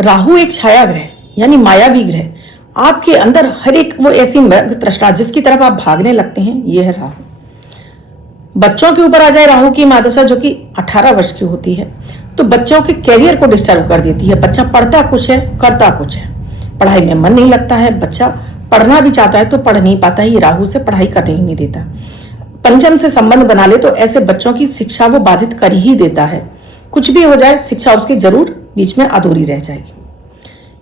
राहु एक छाया ग्रह यानी मायावी ग्रह, आपके अंदर हर एक वो ऐसी मृग तृष्णा जिसकी तरफ आप भागने लगते हैं, ये है राहु। बच्चों के ऊपर आ जाए राहु की महादशा जो कि 18 वर्ष की होती है, तो बच्चों के कैरियर को डिस्टर्ब कर देती है। बच्चा पढ़ता कुछ है, करता कुछ है, पढ़ाई में मन नहीं लगता है, बच्चा पढ़ना भी चाहता है तो पढ़ नहीं पाता है, ये राहु से पढ़ाई करने ही नहीं देता। पंचम से संबंध बना ले तो ऐसे बच्चों की शिक्षा वो बाधित कर ही देता है। कुछ भी हो जाए, शिक्षा उसकी जरूर बीच में अधूरी रह जाएगी।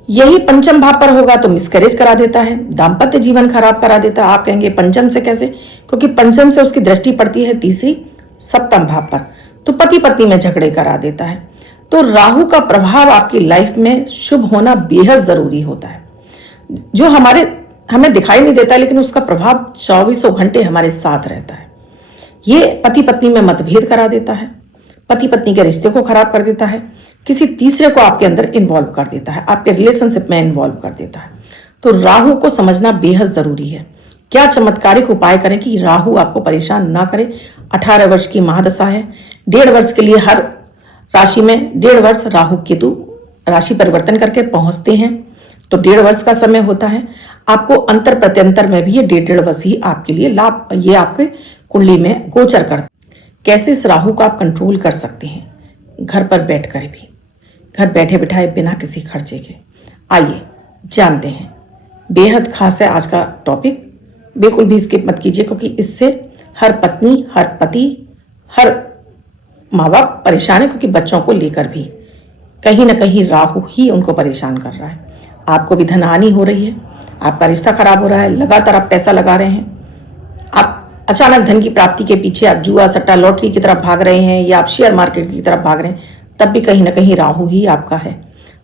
यही पंचम भाव पर होगा तो मिसकैरेज करा देता है, दाम्पत्य जीवन खराब करा देता है। आप कहेंगे पंचम से कैसे? क्योंकि पंचम से उसकी दृष्टि पड़ती है तीसरी सप्तम भाव पर, तो पति पत्नी में झगड़े करा देता है। तो राहु का प्रभाव आपकी लाइफ में शुभ होना बेहद जरूरी होता है, जो हमें दिखाई नहीं देता, लेकिन उसका प्रभाव 24 घंटे हमारे साथ रहता है। ये पति पत्नी में मतभेद करा देता है, पति पत्नी के रिश्ते को खराब कर देता है, किसी तीसरे को आपके अंदर इन्वॉल्व कर देता है, आपके रिलेशनशिप में इन्वॉल्व कर देता है। तो राहु को समझना बेहद जरूरी है। क्या चमत्कारिक उपाय करें कि राहु आपको परेशान ना करे। 18 वर्ष की महादशा है, 1.5 वर्ष के लिए हर राशि में 1.5 वर्ष राहु केतु राशि परिवर्तन करके पहुंचते हैं, तो 1.5 वर्ष का समय होता है। आपको अंतर प्रत्यंतर में भी ये 1.5 वर्ष ही आपके लिए लाभ, ये आपके कुंडली में गोचर करते। कैसे इस राहु को आप कंट्रोल कर सकते हैं घर पर बैठकर भी, घर बैठे बिठाए बिना किसी खर्चे के? आइए जानते हैं। बेहद खास है आज का टॉपिक, बिल्कुल भी स्किप मत कीजिए, क्योंकि इससे हर पत्नी, हर पति, हर माँ बाप परेशान है, क्योंकि बच्चों को लेकर भी कहीं ना कहीं राहु ही उनको परेशान कर रहा है। आपको भी धन हानि हो रही है, आपका रिश्ता खराब हो रहा है, लगातार आप पैसा लगा रहे हैं, आप अचानक धन की प्राप्ति के पीछे आप जुआ सट्टा लॉटरी की तरफ भाग रहे हैं, या आप शेयर मार्केट की तरफ भाग रहे हैं, तब भी कहीं ना कहीं राहु ही आपका है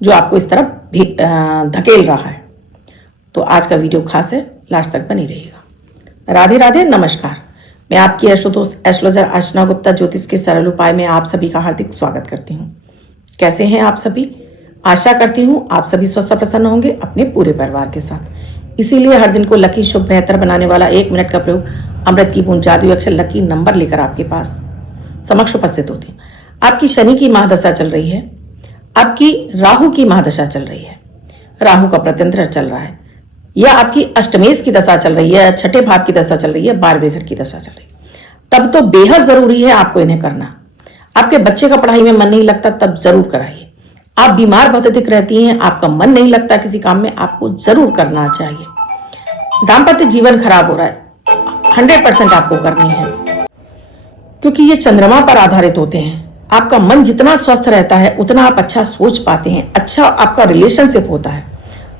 जो आपको इस तरफ धकेल रहा है। तो आज का वीडियो खास है, लास्ट तक बनी रहिएगा। राधे राधे, नमस्कार। मैं आपकी आशुतोष एस्ट्रोलॉजर अर्चना गुप्ता ज्योतिष के सरल उपाय में आप सभी का हार्दिक स्वागत करती हूँ। कैसे हैं आप सभी? आशा करती हूँ आप सभी स्वस्थ प्रसन्न होंगे अपने पूरे परिवार के साथ। इसीलिए हर दिन को लकी, शुभ, बेहतर बनाने वाला 1 मिनट का प्रयोग अमृत की बूंद जादुई अक्षर लकी नंबर लेकर आपके पास समक्ष उपस्थित होती हूँ। आपकी शनि की महादशा चल रही है, आपकी राहु की महादशा चल रही है, राहु का प्रत्यंतर चल रहा है, या आपकी अष्टमेश की दशा चल रही है, छठे भाव की दशा चल रही है, 12वें घर की दशा चल रही है, तब तो बेहद जरूरी है आपको इन्हें करना। आपके बच्चे का पढ़ाई में मन नहीं लगता, तब जरूर कराइए। आप बीमार बहुत अधिक रहती हैं, आपका मन नहीं लगता किसी काम में, आपको जरूर करना चाहिए। दाम्पत्य जीवन खराब हो रहा है, 100% आपको करनी है, क्योंकि ये चंद्रमा पर आधारित होते हैं। आपका मन जितना स्वस्थ रहता है उतना आप अच्छा सोच पाते हैं, अच्छा आपका रिलेशनशिप होता है,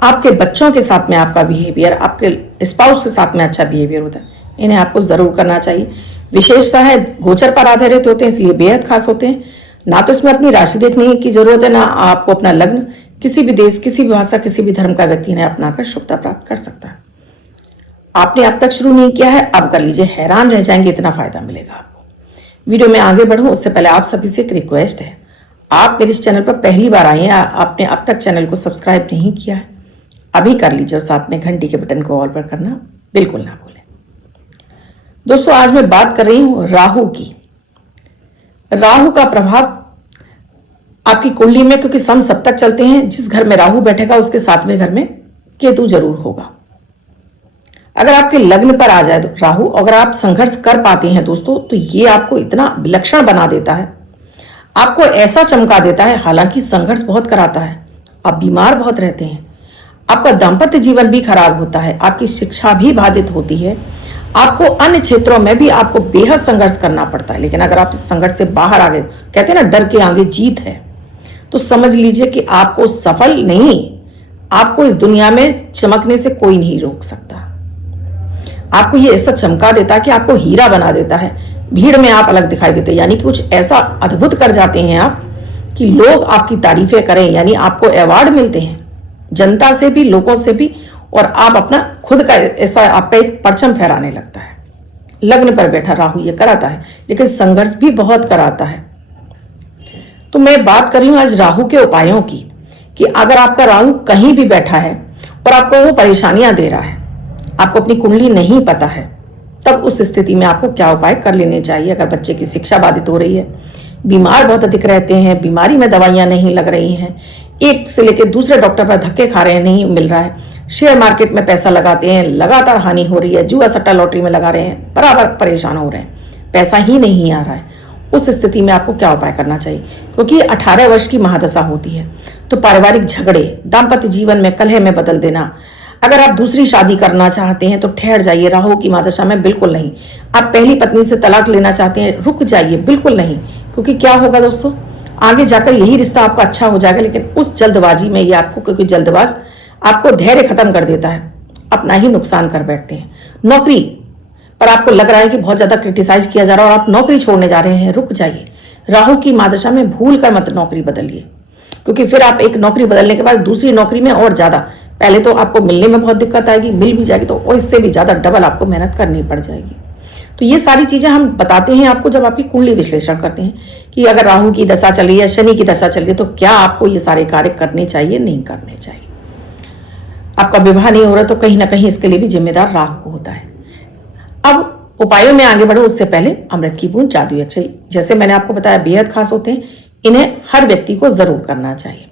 आपके बच्चों के साथ में आपका बिहेवियर, आपके स्पाउस के साथ में अच्छा बिहेवियर होता है। इन्हें आपको जरूर करना चाहिए। विशेषता है गोचर पर आधारित होते हैं, इसलिए बेहद खास होते हैं। ना तो इसमें अपनी राशि देखने की जरूरत है, ना आपको अपना लग्न। किसी भी देश, किसी भी भाषा, किसी भी धर्म का व्यक्ति इन्हें अपनाकर शुभता प्राप्त कर सकता है। आपने अब तक शुरू नहीं किया है, अब कर लीजिए, हैरान रह जाएंगे, इतना फायदा मिलेगा आपको। वीडियो में आगे बढ़ूं उससे पहले आप सभी से एक रिक्वेस्ट है, आप मेरे इस चैनल पर पहली बार आए हैं, आपने अब तक चैनल को सब्सक्राइब नहीं किया है, अभी कर लीजिए, और साथ में घंटी के बटन को ऑल पर करना बिल्कुल ना भूलें। दोस्तों, आज मैं बात कर रही हूं राहु की। राहु का प्रभाव आपकी कुंडली में, क्योंकि सम सप्तक चलते हैं, जिस घर में राहु बैठेगा उसके 7वें घर में केतु जरूर होगा। अगर आपके लग्न पर आ जाए तो राहु, अगर आप संघर्ष कर पाते हैं दोस्तों, तो ये आपको इतना विलक्षण बना देता है, आपको ऐसा चमका देता है। हालांकि संघर्ष बहुत कराता है, आप बीमार बहुत रहते हैं, आपका दाम्पत्य जीवन भी खराब होता है, आपकी शिक्षा भी बाधित होती है, आपको अन्य क्षेत्रों में भी आपको बेहद संघर्ष करना पड़ता है। लेकिन अगर आप इस संघर्ष से बाहर आ गए, कहते हैं ना डर के आगे जीत है, तो समझ लीजिए कि आपको सफल नहीं, आपको इस दुनिया में चमकने से कोई नहीं रोक सकता। आपको ये ऐसा चमका देता है कि आपको हीरा बना देता है, भीड़ में आप अलग दिखाई देते हैं, यानी कि कुछ ऐसा अद्भुत कर जाते हैं आप कि लोग आपकी तारीफें करें, यानी आपको अवार्ड मिलते हैं जनता से भी, लोगों से भी, और आप अपना खुद का ऐसा आपका एक परचम फहराने लगता है। लग्न पर बैठा राहु ये कराता है, लेकिन संघर्ष भी बहुत कराता है। तो मैं बात कर रही हूं आज राहु के उपायों की, कि अगर आपका राहु कहीं भी बैठा है और आपको वो परेशानियां दे रहा है, आपको अपनी कुंडली नहीं पता है, तब उस स्थिति में आपको क्या उपाय कर लेने चाहिए। अगर बच्चे की शिक्षा बाधित हो रही है, बीमार बहुत अधिक रहते हैं, बीमारी में दवाइयां नहीं लग रही हैं, एक से लेकर दूसरे डॉक्टर पर धक्के खा रहे हैं, नहीं मिल रहा है, शेयर मार्केट में पैसा लगाते हैं, लगातार हानि हो रही है, जुआ सट्टा लॉटरी में लगा रहे हैं, बराबर परेशान हो रहे हैं, पैसा ही नहीं आ रहा है, उस स्थिति में आपको क्या उपाय करना चाहिए? क्योंकि 18 वर्ष की महादशा होती है, तो पारिवारिक झगड़े, दाम्पत्य जीवन में कलह में बदल देना, अगर आप दूसरी शादी करना चाहते हैं तो ठहर जाइए, राहु की महादशा में बिल्कुल नहीं। आप पहली पत्नी से तलाक लेना चाहते हैं, रुक जाइए, बिल्कुल नहीं। क्योंकि क्या होगा दोस्तों, आगे जाकर यही रिश्ता आपका अच्छा हो जाएगा, लेकिन उस जल्दबाजी में ये आपको, क्योंकि जल्दबाज आपको धैर्य खत्म कर देता है, अपना ही नुकसान कर बैठते हैं। नौकरी पर आपको लग रहा है कि बहुत ज्यादा क्रिटिसाइज किया जा रहा है और आप नौकरी छोड़ने जा रहे हैं, रुक जाइए। राहु की महादशा में भूल कर मत नौकरी बदलिए, क्योंकि फिर आप एक नौकरी बदलने के बाद दूसरी नौकरी में और ज्यादा, पहले तो आपको मिलने में बहुत दिक्कत आएगी, मिल भी जाएगी तो इससे भी ज्यादा डबल आपको मेहनत करनी पड़ जाएगी। तो ये सारी चीजें हम बताते हैं आपको जब आपकी कुंडली विश्लेषण करते हैं कि अगर राहु की दशा चल रही है, शनि की दशा चल रही है, तो क्या आपको ये सारे कार्य करने चाहिए, नहीं करने चाहिए। आपका विवाह नहीं हो रहा तो कहीं ना कहीं इसके लिए भी जिम्मेदार राहु होता है। अब उपायों में आगे बढ़ो उससे पहले अमृत की बूंद, जादुई अक्षय, जैसे मैंने आपको बताया बेहद खास होते हैं, इन्हें हर व्यक्ति को जरूर करना चाहिए।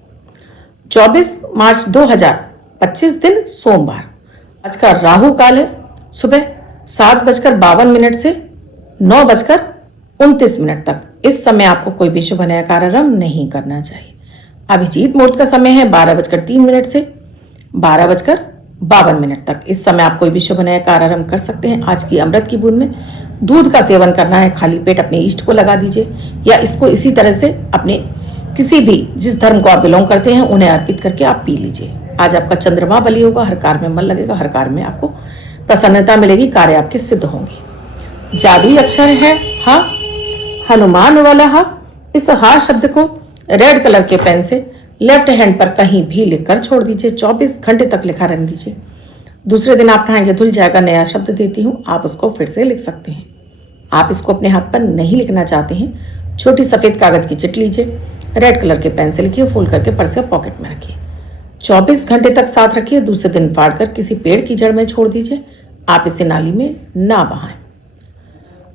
24 मार्च 2025 दिन सोमवार, आज का राहु काल है सुबह 7:52 से 9:29 तक। इस समय आपको कोई भी शुभ नया कार्यक्रम नहीं करना चाहिए। अभिजीत मुहूर्त का समय है 12:03 से 12:52 तक। इस समय आप कोई भी शुभ नया कार्यक्रम कर सकते हैं। आज की अमृत की बूंद में दूध का सेवन करना है, खाली पेट अपने इष्ट को लगा दीजिए, या इसको इसी तरह से अपने किसी भी जिस धर्म को आप बिलोंग करते हैं उन्हें अर्पित करके आप पी लीजिए। आज आपका चंद्रमा बली होगा, हर कार्य में मन लगेगा, हर कार्य में आपको प्रसन्नता मिलेगी, कार्य आपके सिद्ध होंगे। जादुई अक्षर है हा, हनुमान वाला हा। इस हा शब्द को रेड कलर के पेन से लेफ्ट हैंड पर कहीं भी लिखकर छोड़ दीजिए, 24 घंटे तक लिखा रहने दीजिए। दूसरे दिन आप नहाएंगे धुल जाएगा, नया शब्द देती हूँ, आप उसको फिर से लिख सकते हैं। आप इसको अपने हाथ पर नहीं लिखना चाहते हैं, छोटी सफेद कागज की चिट लीजिए, रेड कलर के पेन से लिखिए, फोल्ड करके पर्स या पॉकेट में रखिए, 24 घंटे तक साथ रखिए। दूसरे दिन फाड़कर किसी पेड़ की जड़ में छोड़ दीजिए, आप इसे नाली में ना बहाएं।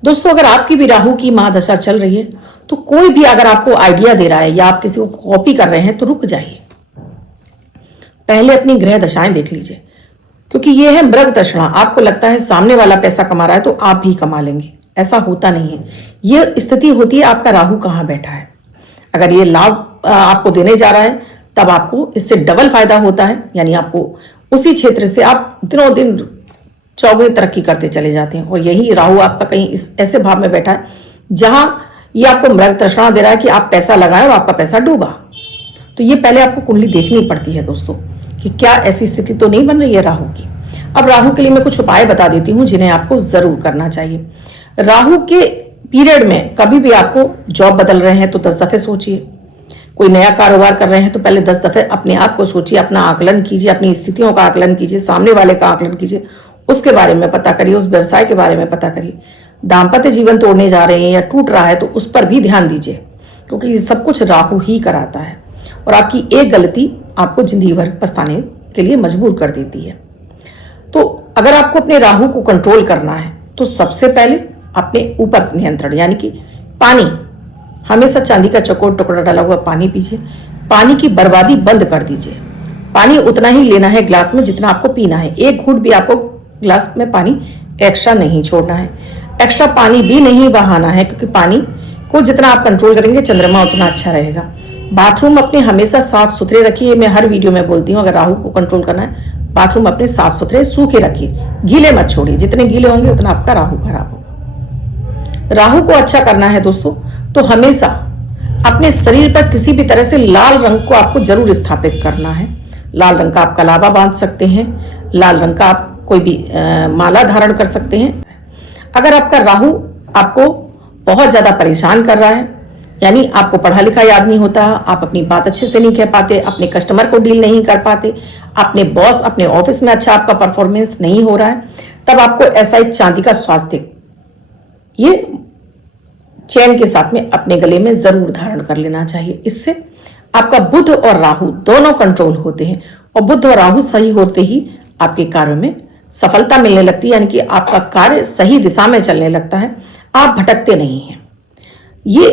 दोस्तों, अगर आपकी भी राहु की महादशा चल रही है तो कोई भी अगर आपको आइडिया दे रहा है या आप किसी को कॉपी कर रहे हैं तो रुक जाइए, पहले अपनी ग्रह दशाएं देख लीजिए, क्योंकि ये है मृग दशा। आपको लगता है सामने वाला पैसा कमा रहा है तो आप भी कमा लेंगे, ऐसा होता नहीं है। ये स्थिति होती है आपका राहु कहाँ बैठा है। अगर ये लाभ आपको देने जा रहा है तब आपको इससे डबल फायदा होता है, यानी आपको उसी क्षेत्र से आप दिनों दिन चौगुनी तरक्की करते चले जाते हैं। और यही राहु आपका कहीं इस ऐसे भाव में बैठा है जहां ये आपको मृग तृष्णा दे रहा है कि आप पैसा लगाएं और आपका पैसा डूबा। तो ये पहले आपको कुंडली देखनी पड़ती है दोस्तों कि क्या ऐसी स्थिति तो नहीं बन रही है राहु की। अब राहु के लिए मैं कुछ उपाय बता देती हूँ जिन्हें आपको जरूर करना चाहिए। राहु के पीरियड में कभी भी आपको जॉब बदल रहे हैं तो 10 दफे सोचिए, कोई नया कारोबार कर रहे हैं तो पहले 10 दफे अपने आप को सोचिए, अपना आकलन कीजिए, अपनी स्थितियों का आकलन कीजिए, सामने वाले का आकलन कीजिए, उसके बारे में पता करिए, उस व्यवसाय के बारे में पता करिए। दाम्पत्य जीवन तोड़ने जा रहे हैं या टूट रहा है तो उस पर भी ध्यान दीजिए, क्योंकि ये सब कुछ राहु ही कराता है और आपकी एक गलती आपको जिंदगी भर पछताने के लिए मजबूर कर देती है। तो अगर आपको अपने राहु को कंट्रोल करना है तो सबसे पहले अपने ऊपर नियंत्रण, यानी कि पानी, हमेशा चांदी का चौकोर टुकड़ा डाला हुआ पानी पीजिए, पानी की बर्बादी बंद कर दीजिए। पानी उतना ही लेना है ग्लास में जितना आपको पीना है, एक घूंट भी आपको ग्लास में पानी एक्स्ट्रा नहीं छोड़ना है, एक्स्ट्रा पानी भी नहीं बहाना है, क्योंकि पानी को जितना आप कंट्रोल करेंगे चंद्रमा उतना अच्छा रहेगा। बाथरूम अपने हमेशा साफ सुथरे रखिए, मैं हर वीडियो में बोलती हूँ अगर राहु को कंट्रोल करना है बाथरूम अपने साफ सुथरे सूखे रखिए, गीले मत छोड़िए, जितने गीले होंगे उतना आपका राहु खराब होगा। राहु को अच्छा करना है दोस्तों तो हमेशा अपने शरीर पर किसी भी तरह से लाल रंग को आपको जरूर स्थापित करना है। लाल रंग का आप कलावा बांध सकते हैं, लाल रंग का आप कोई भी माला धारण कर सकते हैं। अगर आपका राहु आपको बहुत ज्यादा परेशान कर रहा है, यानी आपको पढ़ा लिखा याद नहीं होता, आप अपनी बात अच्छे से नहीं कह पाते, अपने कस्टमर को डील नहीं कर पाते, अपने बॉस अपने ऑफिस में अच्छा आपका परफॉर्मेंस नहीं हो रहा है, तब आपको ऐसा एक चांदी का स्वास्थ्य ये चैन के साथ में अपने गले में जरूर धारण कर लेना चाहिए। इससे आपका बुध और राहु दोनों कंट्रोल होते हैं और बुध और राहु सही होते ही आपके कार्यों में सफलता मिलने लगती है, यानी कि आपका कार्य सही दिशा में चलने लगता है, आप भटकते नहीं हैं। ये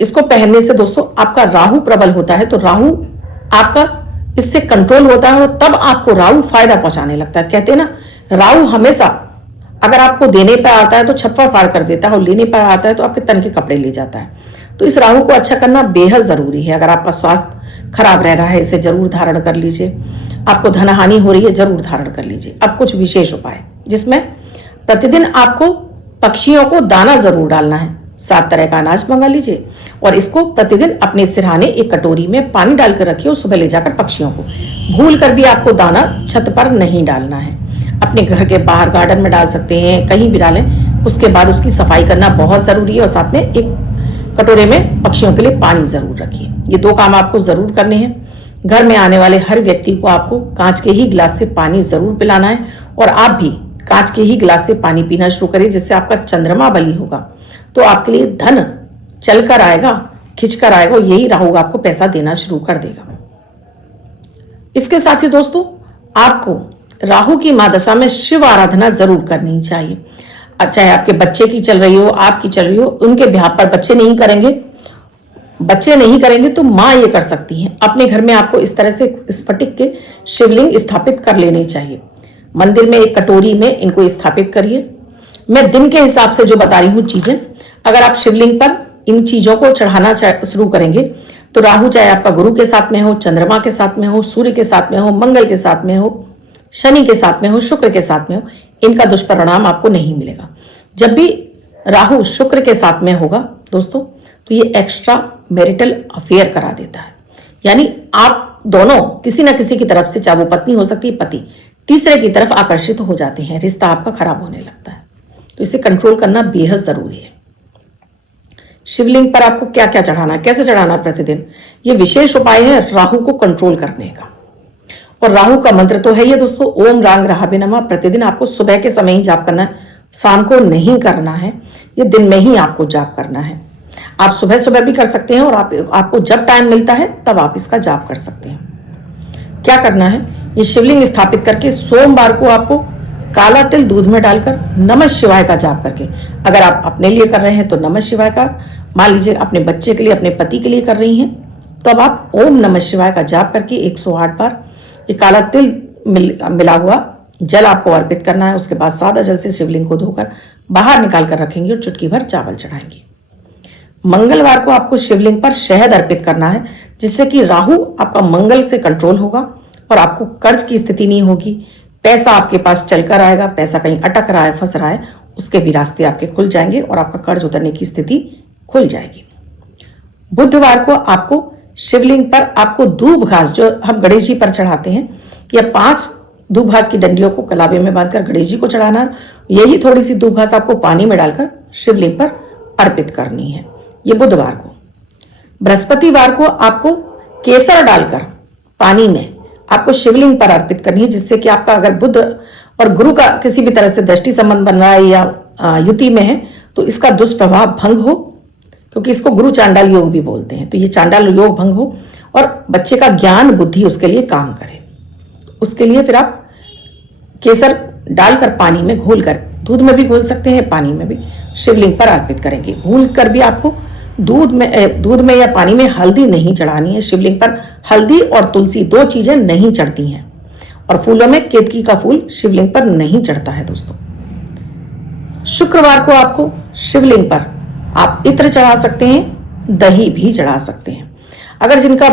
इसको पहनने से दोस्तों आपका राहु प्रबल होता है, तो राहु आपका इससे कंट्रोल होता है और तब आपको राहु फायदा पहुंचाने लगता है। कहते हैं ना, राहु हमेशा अगर आपको देने पर आता है तो छप्पा फाड़ कर देता है और लेने पर आता है तो आपके तन के कपड़े ले जाता है। तो इस राहु को अच्छा करना बेहद जरूरी है। अगर आपका स्वास्थ्य खराब रह रहा है, इसे जरूर धारण कर लीजिए। आपको धन हानि हो रही है, जरूर धारण कर लीजिए। अब कुछ विशेष उपाय, जिसमें प्रतिदिन आपको पक्षियों को दाना जरूर डालना है। 7 तरह का अनाज मंगा लीजिए और इसको प्रतिदिन अपने सिरहाने एक कटोरी में पानी डालकर रखिए और सुबह ले जाकर पक्षियों को, भूल कर भी आपको दाना छत पर नहीं डालना है। अपने घर के बाहर गार्डन में डाल सकते हैं, कहीं भी डालें। उसके बाद उसकी सफाई करना बहुत जरूरी है और साथ में एक कटोरे में पक्षियों के लिए पानी जरूर रखिए। ये 2 काम आपको जरूर करने हैं। घर में आने वाले हर व्यक्ति को आपको कांच के ही गिलास से पानी जरूर पिलाना है और आप भी कांच के ही गिलास से पानी पीना शुरू करिए, जिससे आपका चंद्रमा बली होगा तो आपके लिए धन चलकर आएगा, खिंचकर आएगा और यही राहु आपको पैसा देना शुरू कर देगा। इसके साथ ही दोस्तों, आपको राहु की महादशा में शिव आराधना जरूर करनी चाहिए। चाहे आपके बच्चे की चल रही हो, आपकी चल रही हो, उनके ब्याह पर बच्चे नहीं करेंगे तो माँ ये कर सकती हैं। अपने घर में आपको इस तरह से स्फटिक के शिवलिंग स्थापित कर लेने चाहिए। मंदिर में एक कटोरी में इनको स्थापित करिए। मैं दिन के हिसाब से जो बता रही हूँ चीजें, अगर आप शिवलिंग पर इन चीजों को चढ़ाना शुरू करेंगे तो राहु चाहे आपका गुरु के साथ में हो, चंद्रमा के साथ में हो, सूर्य के साथ में हो, मंगल के साथ में हो, शनि के साथ में हो, शुक्र के साथ में हो, इनका दुष्परिणाम आपको नहीं मिलेगा। जब भी राहु शुक्र के साथ में होगा दोस्तों, तो ये एक्स्ट्रा मैरिटल अफेयर करा देता है। यानी आप दोनों किसी ना किसी की तरफ से, चाहे वो पत्नी हो सकती है, पति, तीसरे की तरफ आकर्षित हो जाते हैं, रिश्ता आपका खराब होने लगता है। तो इसे कंट्रोल करना बेहद जरूरी है। शिवलिंग पर आपको क्या क्या चढ़ाना है, कैसे चढ़ाना प्रतिदिन, ये विशेष उपाय है राहु को कंट्रोल करने का। और राहु का मंत्र तो है ये दोस्तों, ओम रांग राहवे नमः। प्रतिदिन आपको सुबह के समय ही जाप करना है, शाम को नहीं करना है, ये दिन में ही आपको जाप करना है। आप सुबह सुबह भी कर सकते हैं और आपको जब टाइम मिलता है तब आप इसका जाप कर सकते हैं। क्या करना है, ये शिवलिंग स्थापित करके सोमवार को आपको काला तिल दूध में डालकर नमः शिवाय का जाप करके, अगर आप अपने लिए कर रहे हैं तो नमः शिवाय का, मान लीजिए अपने बच्चे के लिए, अपने पति के लिए कर रही हैं, तो अब आप ओम नमः शिवाय का जाप करके 108 बार ये काला तिल मिला हुआ जल आपको अर्पित करना है। उसके बाद सादा जल से शिवलिंग को धोकर बाहर निकाल कर रखेंगे और चुटकी भर चावल चढ़ाएंगे। मंगलवार को आपको शिवलिंग पर शहद अर्पित करना है, जिससे कि राहु आपका मंगल से कंट्रोल होगा और आपको कर्ज की स्थिति नहीं होगी। पैसा आपके पास चलकर आएगा, पैसा कहीं अटक रहा है, फंस रहा है, उसके भी रास्ते आपके खुल जाएंगे और आपका कर्ज उतरने की स्थिति खुल जाएगी। बुधवार को आपको शिवलिंग पर आपको दूब घास, जो हम गणेश जी पर चढ़ाते हैं, या 5 दूब घास की डंडियों को कलावे में बांधकर गणेश जी को चढ़ाना है। यही थोड़ी सी दूब घास आपको पानी में डालकर शिवलिंग पर अर्पित करनी है, ये बुधवार को। बृहस्पतिवार को आपको केसर डालकर पानी में आपको शिवलिंग पर अर्पित करनी है, जिससे कि आपका अगर बुध और गुरु का किसी भी तरह से दृष्टि संबंध बन रहा है या युति में है तो इसका दुष्प्रभाव भंग हो, क्योंकि इसको गुरु चांडाल योग भी बोलते हैं। तो ये चांडाल योग भंग हो और बच्चे का ज्ञान बुद्धि उसके लिए काम करे। उसके लिए फिर आप केसर डालकर पानी में घोलकर, दूध में भी घोल सकते हैं, पानी में भी, शिवलिंग पर अर्पित करेंगे। भूल कर भी आपको दूध में या पानी में हल्दी नहीं चढ़ानी है। शिवलिंग पर हल्दी और तुलसी 2 चीजें नहीं चढ़ती हैं और फूलों में केतकी का फूल शिवलिंग पर नहीं चढ़ता है दोस्तों। शुक्रवार को आपको शिवलिंग पर आप इत्र चढ़ा सकते हैं, दही भी चढ़ा सकते हैं। अगर जिनका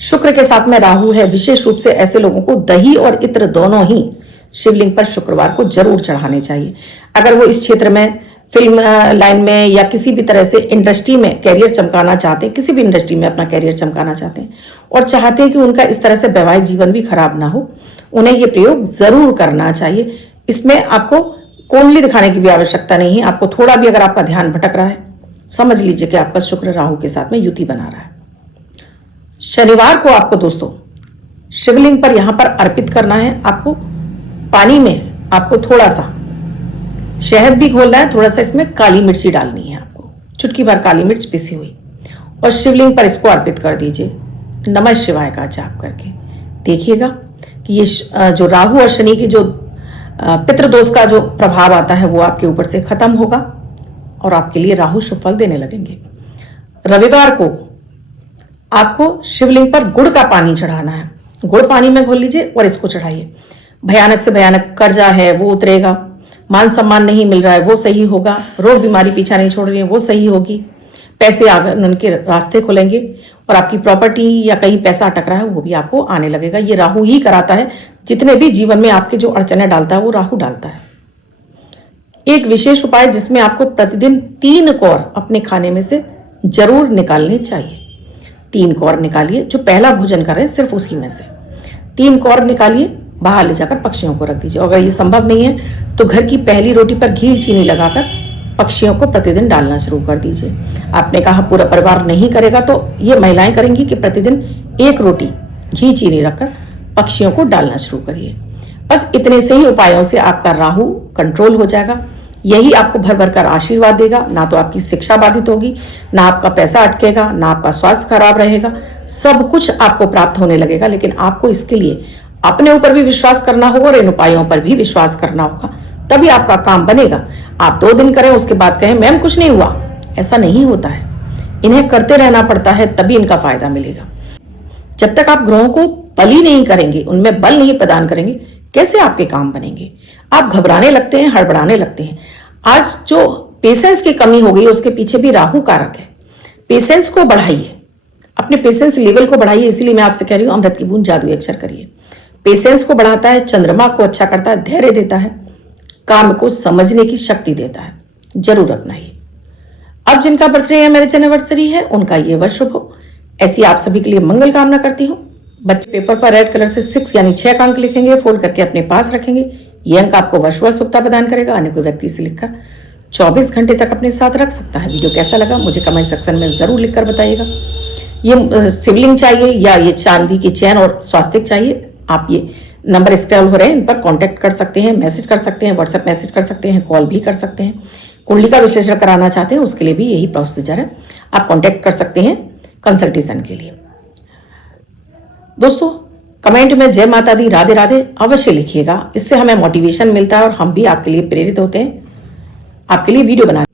शुक्र के साथ में राहु है, विशेष रूप से ऐसे लोगों को दही और इत्र दोनों ही शिवलिंग पर शुक्रवार को जरूर चढ़ाने चाहिए। अगर वो इस क्षेत्र में, फिल्म लाइन में या किसी भी तरह से इंडस्ट्री में कैरियर चमकाना चाहते हैं, किसी भी इंडस्ट्री में अपना कैरियर चमकाना चाहते हैं और चाहते हैं कि उनका इस तरह से वैवाहिक जीवन भी खराब ना हो, उन्हें ये प्रयोग जरूर करना चाहिए। इसमें आपको कुंडली दिखाने की भी आवश्यकता नहीं है। आपको थोड़ा भी अगर आपका ध्यान भटक रहा है, समझ लीजिए कि आपका शुक्र राहु के साथ में युति बना रहा है। शनिवार को आपको दोस्तों शिवलिंग पर यहां पर अर्पित करना है। आपको पानी में आपको थोड़ा सा शहद भी घोलना है, थोड़ा सा इसमें काली मिर्ची डालनी है, आपको चुटकी भर काली मिर्च पिसी हुई, और शिवलिंग पर इसको अर्पित कर दीजिए नमः शिवाय का जाप करके। देखिएगा कि ये जो राहु और शनि की जो पितृदोष का जो प्रभाव आता है वो आपके ऊपर से खत्म होगा और आपके लिए राहु शुभ फल देने लगेंगे। रविवार को आपको शिवलिंग पर गुड़ का पानी चढ़ाना है। गुड़ पानी में घोल लीजिए और इसको चढ़ाइए। भयानक से भयानक कर्जा है वो उतरेगा, मान सम्मान नहीं मिल रहा है वो सही होगा, रोग बीमारी पीछा नहीं छोड़ रही है वो सही होगी, पैसे आगे उनके रास्ते खुलेंगे और आपकी प्रॉपर्टी या कहीं पैसा अटक रहा है वो भी आपको आने लगेगा। ये राहु ही कराता है। जितने भी जीवन में आपके जो अड़चने डालता है वो राहु डालता है। एक विशेष उपाय जिसमें आपको प्रतिदिन 3 कौर अपने खाने में से जरूर निकालने चाहिए। 3 कौर निकालिए, जो पहला भोजन कर रहे हैं सिर्फ उसी में से 3 कौर निकालिए, बाहर ले जाकर पक्षियों को रख दीजिए। अगर ये संभव नहीं है तो घर की पहली रोटी पर घी चीनी लगाकर पक्षियों को प्रतिदिन डालना शुरू कर दीजिए। आपने कहा पूरा परिवार नहीं करेगा तो ये महिलाएं करेंगी कि प्रतिदिन 1 रोटी घी चीनी रखकर पक्षियों को डालना शुरू करिए। बस इतने से ही उपायों से आपका राहु कंट्रोल हो जाएगा। यही आपको भर भर कर आशीर्वाद देगा। ना तो आपकी शिक्षा बाधित होगी, ना आपका पैसा अटकेगा, ना आपका स्वास्थ्य खराब रहेगा। सब कुछ आपको प्राप्त होने लगेगा। लेकिन आपको इसके लिए अपने ऊपर भी विश्वास करना होगा और इन उपायों पर भी विश्वास करना होगा, तभी आपका काम बनेगा। आप 2 दिन करें उसके बाद कहें मैम कुछ नहीं हुआ, ऐसा नहीं होता है। इन्हें करते रहना पड़ता है, तभी इनका फायदा मिलेगा। जब तक आप ग्रहों को बलि नहीं करेंगे, उनमें बल नहीं प्रदान करेंगे, कैसे आपके काम बनेंगे? आप घबराने लगते हैं, हड़बड़ाने लगते हैं। आज जो पेशेंस की कमी हो गई है उसके पीछे भी राहु कारक है। पेशेंस को बढ़ाइए, अपने पेशेंस लेवल को बढ़ाइए। इसीलिए मैं आपसे कह रही हूं अमृत की बूंद जादुई अक्षर करिए। पेशेंस को बढ़ाता है, चंद्रमा को अच्छा करता है, धैर्य देता है, काम को समझने की शक्ति देता है। जरूर अपनाइए। अब जिनका बर्थडे है, मैरिज एनिवर्सरी है, उनका ये वर्ष शुभ हो, ऐसी आप सभी के लिए मंगल कामना करती हूँ। बच्चे पेपर पर रेड कलर से 6 यानी 6 का अंक लिखेंगे, फोल्ड करके अपने पास रखेंगे। ये अंक आपको वर्ष शुभता प्रदान करेगा। अन्य कोई व्यक्ति इसे लिखकर 24 घंटे तक अपने साथ रख सकता है। वीडियो कैसा लगा मुझे कमेंट सेक्शन में जरूर लिखकर बताइएगा। ये शिवलिंग चाहिए या ये चांदी की चैन और स्वास्तिक चाहिए, आप ये नंबर स्क्रॉल हो रहे हैं इन पर कांटेक्ट कर सकते हैं, मैसेज कर सकते हैं, व्हाट्सएप मैसेज कर सकते हैं, कॉल भी कर सकते हैं। कुंडली का विश्लेषण कराना चाहते हैं उसके लिए भी यही प्रोसीजर है, आप कांटेक्ट कर सकते हैं कंसल्टेशन के लिए। दोस्तों कमेंट में जय माता दी, राधे राधे अवश्य लिखिएगा। इससे हमें मोटिवेशन मिलता है और हम भी आपके लिए प्रेरित होते हैं आपके लिए वीडियो बना